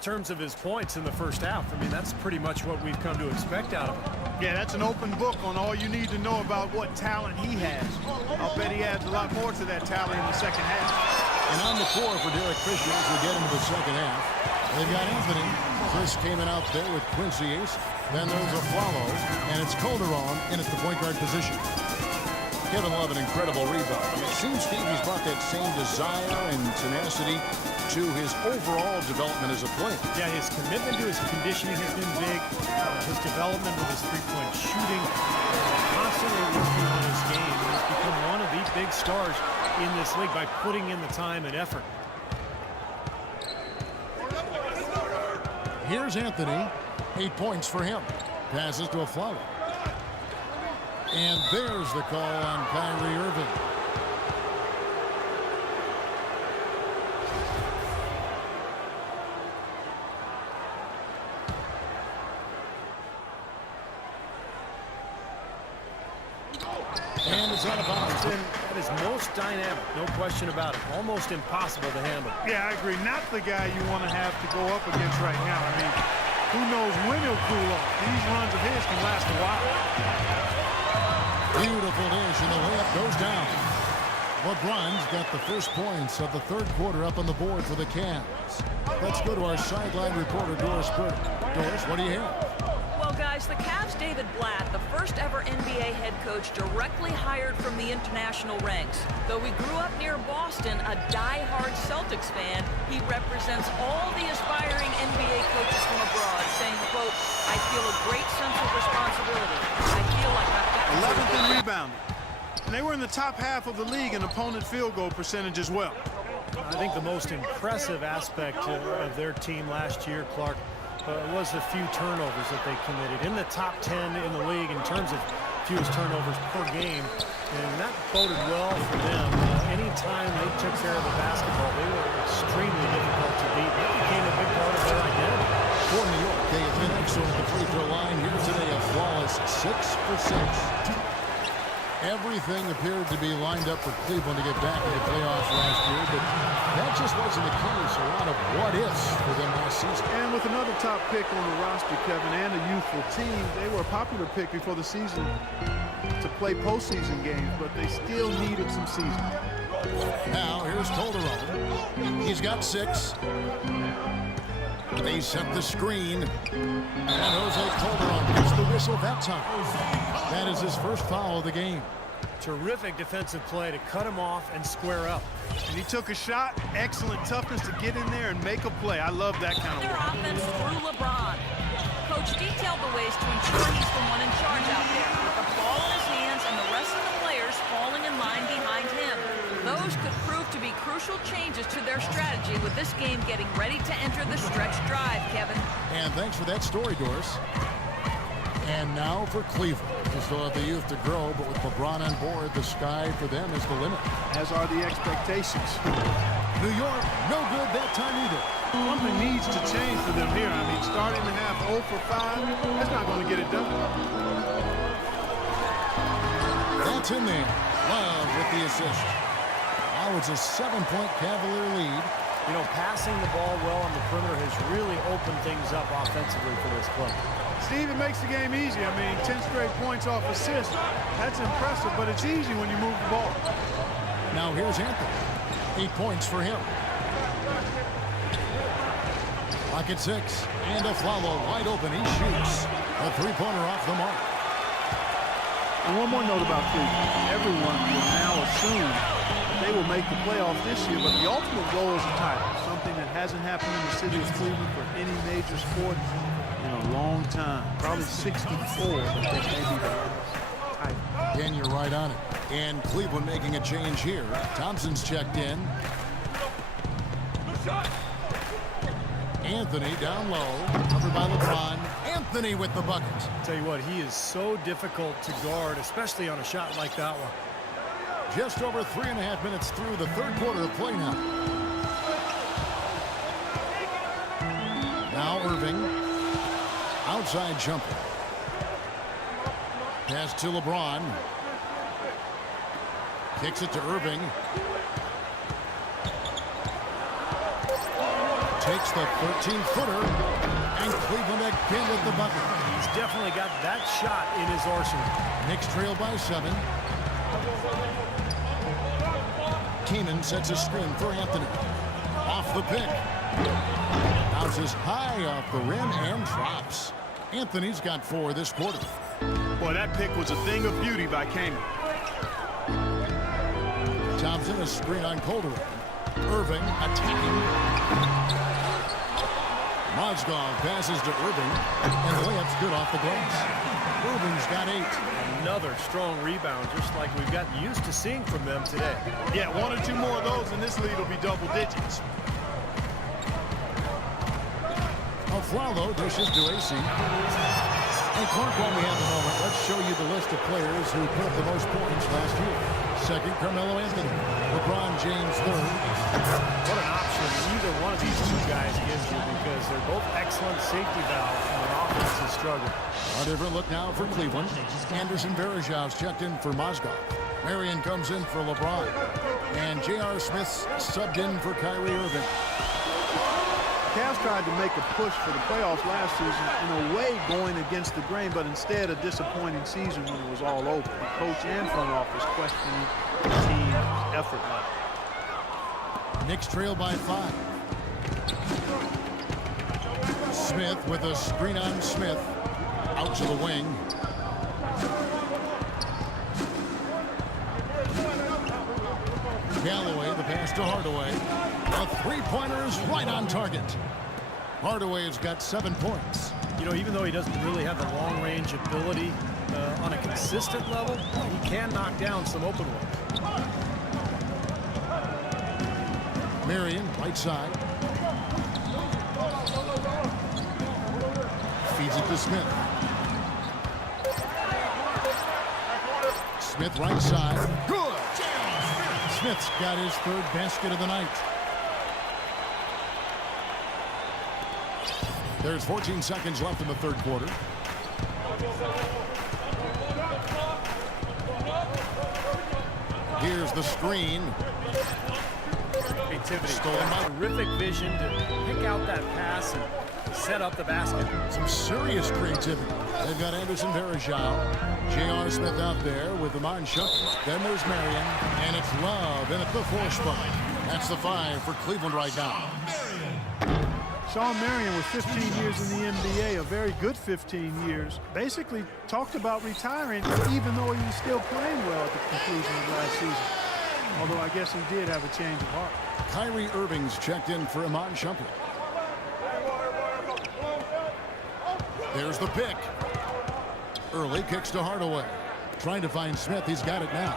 In terms of his points in the first half, I mean, that's pretty much what we've come to expect out of him. Yeah, that's an open book on all you need to know about what talent he has. I'll bet he adds a lot more to that tally in the second half. And on the floor for Derek Fisher as we get into the second half, they've got Anthony. Chris came in out there with Quincy Ace. Then there's afflalo, and it's Calderon in at the point guard position. Kevin Love, an incredible rebound. It seems Steve, he's brought that same desire and tenacity to his overall development as a player. Yeah, his commitment to his conditioning has been big. His development with his three-point shooting, constantly working on his game. He's become one of the big stars in this league by putting in the time and effort. Here's Anthony. 8 points for him. Passes to afflalo. And there's the call on Kyrie Irving. And it's out of bounds. That is most dynamic, no question about it. Almost impossible to handle. Yeah, I agree. Not the guy you want to have to go up against right now. I mean, who knows when he'll cool off. These runs of his can last a while. Beautiful dish, and the layup goes down. LeBron's got the first points of the third quarter up on the board for the Cavs. Let's go to our sideline reporter, Doris Burke. Doris, what do you have? Well, guys, the Cavs' David Blatt, the first ever NBA head coach directly hired from the international ranks. Though he grew up near Boston, a die-hard Celtics fan, he represents all the aspiring NBA coaches from abroad, saying, quote, I feel a great sense of responsibility. I feel like I've got 11th in rebounding. And they were in the top half of the league in opponent field goal percentage as well. I think the most impressive aspect of their team last year, Clark, was the few turnovers that they committed. In the top 10 in the league in terms of fewest turnovers per game. And that boded well for them. Anytime they took care of the basketball, they were extremely difficult to beat. That became a big part of their identity. For New York, they have been excellent at the free throw line here today. A flawless 6 for 6. Everything appeared to be lined up for Cleveland to get back in the playoffs last year, but that just wasn't the case. A lot of what-ifs for them last season. And with another top pick on the roster, Kevin, and a youthful team, they were a popular pick before the season to play postseason games, but they still needed some season. Now, here's Calderon. He's got 6. They set the screen. And Jose Calderon gets the whistle that time. That is his first foul of the game. Terrific defensive play to cut him off and square up. And he took a shot. Excellent toughness to get in there and make a play. I love that kind of their work. offense through LeBron. Coach detailed the ways to ensure he's the one in charge out there, with the ball in his hands and the rest of the players falling in line behind him. Those could prove to be crucial changes to their strategy, with this game getting ready to enter the stretch drive, Kevin. And thanks for that story, Doris. And now for Cleveland. They still have the youth to grow, but with LeBron on board, the sky for them is the limit. As are the expectations. New York, no good that time either. Something needs to change for them here. I mean, starting the half 0 for 5, that's not going to get it done. That's in there. Love with the assist. Now it's a 7-point Cavalier lead. You know, passing the ball well on the perimeter has really opened things up offensively for this club. Steve, it makes the game easy. I mean, 10 straight points off assists. That's impressive, but it's easy when you move the ball. Now here's Anthony. 8 points for him. Lock at 6. And afflalo wide open. He shoots. A three-pointer off the mark. And one more note about Cleveland. Everyone will now assume they will make the playoffs this year, but the ultimate goal is a title. Something that hasn't happened in the city of Cleveland for any major sport in a long time. Probably 64, but they may be the title. And you're right on it. And Cleveland making a change here. Thompson's checked in. Anthony down low. Covered by LeBron. Anthony with the bucket. Tell you what, he is so difficult to guard, especially on a shot like that one. Just over 3.5 minutes through the third quarter of play now. Now Irving. Outside jumper. Pass to LeBron. Kicks it to Irving. Takes the 13-footer, and Cleveland again with the bucket. He's definitely got that shot in his arsenal. Knicks trail by 7. Kamen sets a screen for Anthony. Off the pick. Bounces high off the rim and drops. Anthony's got 4 this quarter. Boy, that pick was a thing of beauty by Kamen. Thompson a screen on Calderon. Irving attacking. Mozgov passes to Irving, and the layup's good off the glass. Irving's got 8. Another strong rebound, just like we've gotten used to seeing from them today. Yeah, 1 or 2 more of those, and this lead will be double digits. Afflalo dishes to AC. And Clark, while we have a moment, let's show you the list of players who put up the most points last year. Second, Carmelo Anthony. LeBron James third. What an option either one of these 2 guys gives you, because they're both excellent safety valves when an offense is struggling. A different look now for Cleveland. Anderson Varejão's checked in for Mozgov. Marion comes in for LeBron. And J.R. Smith's subbed in for Kyrie Irving. Cavs tried to make a push for the playoffs last season, in a way going against the grain, but instead a disappointing season when it was all over. The coach and front office questioning the team's effort level. Knicks trail by 5. Smith with a screen on Smith. Out to the wing. Galloway, the pass to Hardaway. A 3-pointer is right on target. Hardaway has got 7 points. You know, even though he doesn't really have the long-range ability on a consistent level, he can knock down some open ones. Marion, right side. Feeds it to Smith. Smith, right side. Good! Smith's got his 3rd basket of the night. There's 14 seconds left in the 3rd quarter. Here's the screen. Creativity. Stolen by Terrific vision to pick out that pass and set up the basket. some serious creativity. They've got Anderson Varejão, J.R. Smith out there with the Monshuk. Then there's Marion, and it's Love in at the 4 spot. That's the 5 for Cleveland right now. Shawn Marion with 15 years in the NBA, a very good 15 years, basically talked about retiring even though he was still playing well at the conclusion of last season. Although I guess he did have a change of heart. Kyrie Irving's checked in for Iman Shumpert. There's the pick. Early kicks to Hardaway. Trying to find Smith. He's got it now.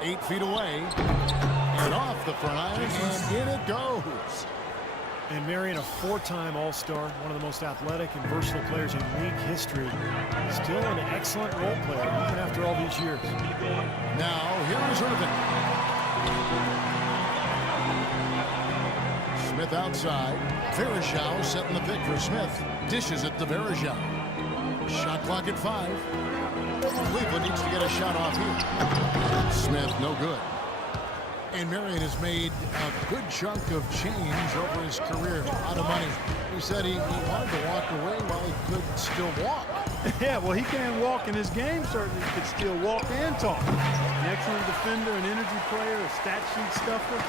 8 feet away. And off the front iron, and in it goes. And Marion, a 4-time All-Star, one of the most athletic and versatile players in league history. Still an excellent role player, even after all these years. Now, here is Irving. Smith outside. Varejão setting the pick for Smith. Dishes it to Varejão. Shot clock at 5. Cleveland needs to get a shot off here. Smith, no good. And Marion has made a good chunk of change over his career. A lot of money. He said he wanted to walk away while he could still walk. Yeah, well, he can't walk, and his game certainly could still walk and talk. An excellent defender, an energy player, a stat sheet stuffer.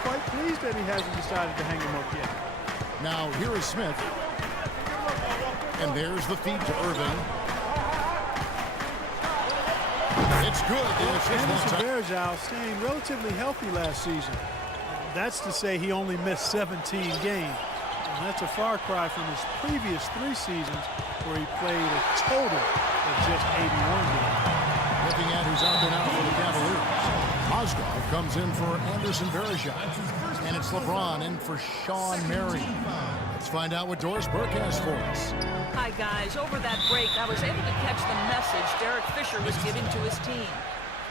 Quite pleased that he hasn't decided to hang him up yet. Now, here is Smith. And there's the feed to Irving. It's good. Anderson Varejão staying relatively healthy last season. That's to say he only missed 17 games. And that's a far cry from his previous 3 seasons where he played a total of just 81 games. Looking at who's out there now for the Cavaliers. Mozgov comes in for Anderson Varejão. And it's LeBron in for Shawn Marion. Let's find out what Doris Burke has for us. Hi, guys. Over that break, I was able to catch the message Derek Fisher was giving to his team.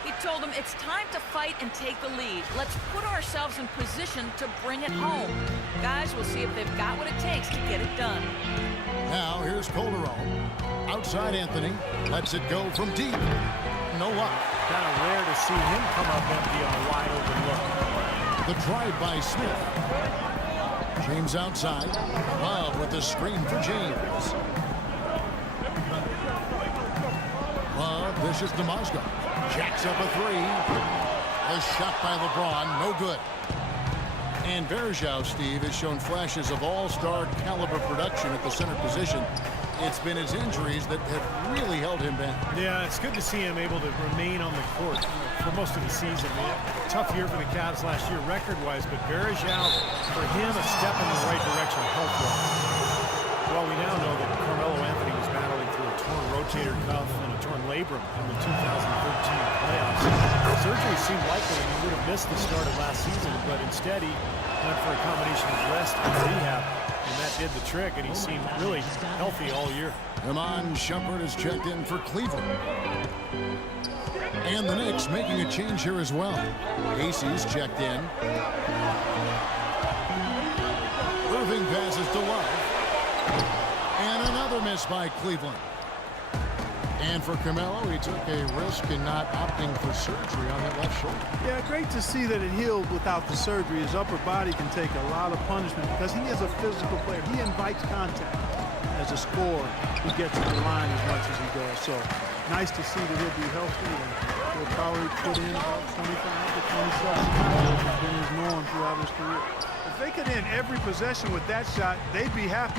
He told them it's time to fight and take the lead. Let's put ourselves in position to bring it home. Guys, we'll see if they've got what it takes to get it done. Now, here's Calderon. Outside Anthony. Lets it go from deep. No luck. Kind of rare to see him come up empty on a wide open look. The drive by Smith. James outside. Love with the screen for James. Love, vicious to Mozgov. Jacks up a three. A shot by LeBron, no good. And Verjao, Steve, has shown flashes of all-star caliber production at the center position. It's been his injuries that have really held him back. Yeah, it's good to see him able to remain on the court for most of the season. Tough year for the Cavs last year record-wise, but Verjao, for him, a step in the right direction health-wise. Well, we now know that Carmelo Anthony was battling through a torn rotator cuff and a torn labrum in the 2013 playoffs. Surgery seemed likely and he would have missed the start of last season, but instead he went for a combination of rest and rehab, and that did the trick, and he seemed really healthy all year. Iman Shumpert has checked in for Cleveland. And the Knicks making a change here as well. Casey's checked in. Irving passes to Love. And another miss by Cleveland. And for Carmelo, he took a risk in not opting for surgery on that left shoulder. Yeah, great to see that it healed without the surgery. His upper body can take a lot of punishment because he is a physical player. He invites contact. As a scorer, he gets to the line as much as he does. So nice to see that he'll be healthy and he'll probably put in about 25 to 27 shots, which has been his norm throughout his career. If they could end every possession with that shot, they'd be happy.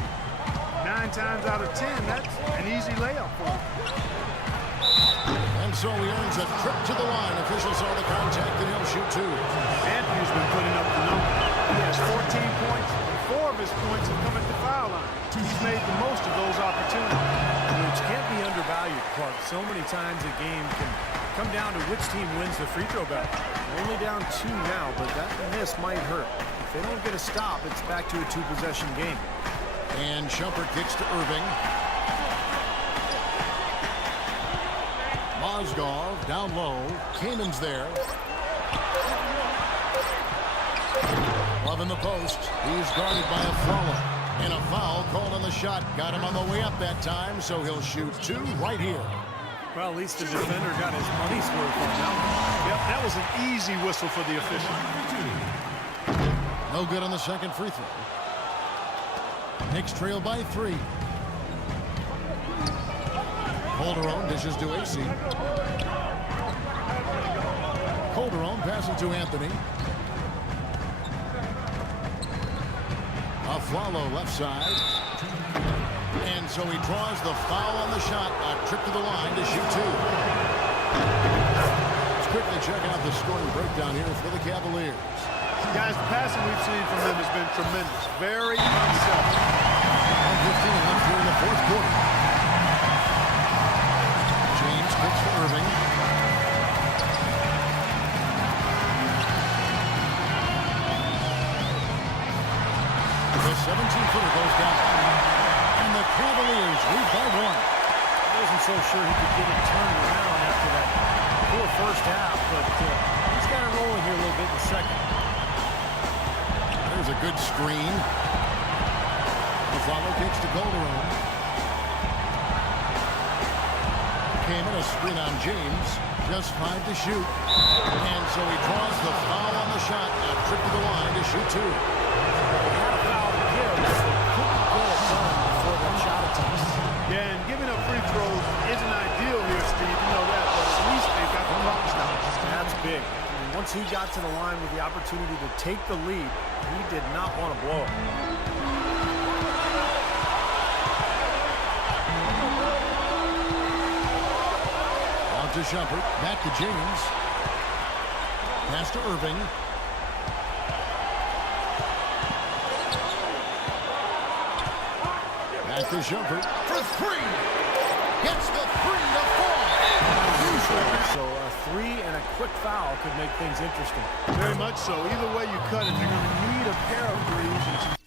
9 times out of 10, that's an easy layup for him. And so he earns a trip to the line. Officials saw the contact and he'll shoot two. Anthony's been putting up the number. He has 14 points, and 4 of his points have come at the foul line. He's made the most of those opportunities. Which can't be undervalued, Clark. So many times a game can come down to which team wins the free throw battle. Only down 2 now, but that miss might hurt. If they don't get a stop, it's back to a 2-possession game. And Shumpert kicks to Irving. Mozgov down low. Kamen's there. Love in the post. He's guarded by afflalo. And a foul called on the shot. Got him on the way up that time, so he'll shoot 2 right here. Well, at least the defender got his money's worth on that one. Yep, that was an easy whistle for the official. No good on the second free throw. Knicks trail by 3. Calderon dishes to AC. Calderon passes to Anthony. Afflalo left side. And so he draws the foul on the shot. A trip to the line to shoot 2. Let's quickly check out the scoring breakdown here for the Cavaliers. Guys, the passing we've seen from them has been tremendous. Very unselfish. 1:15 left here in the fourth quarter. James picks for Irving. The 17-footer goes down. And the Cavaliers lead by 1. I wasn't so sure he could get it turned around after that poor first half, but he's got it rolling here a little bit in the second. There's a good screen. Afflalo kicks to Calderon. Kamen, a screen on James. Just 5 to shoot. And so he draws the foul on the shot. A trip to the line to shoot 2. Had a foul to give, but couldn't get it done before that shot attempt. Yeah, and giving up free throws isn't ideal here, Steve. You know that, but at least they got the clock stopped. That's big. I mean, once he got to the line with the opportunity to take the lead, he did not want to blow it. On to Shumpert. Back to James. Pass to Irving. Back to Shumpert for 3. Gets the 3 to fall. So a 3 and a quick foul could make things interesting. Very much so. Either way you cut it, you're going to need a pair of threes and some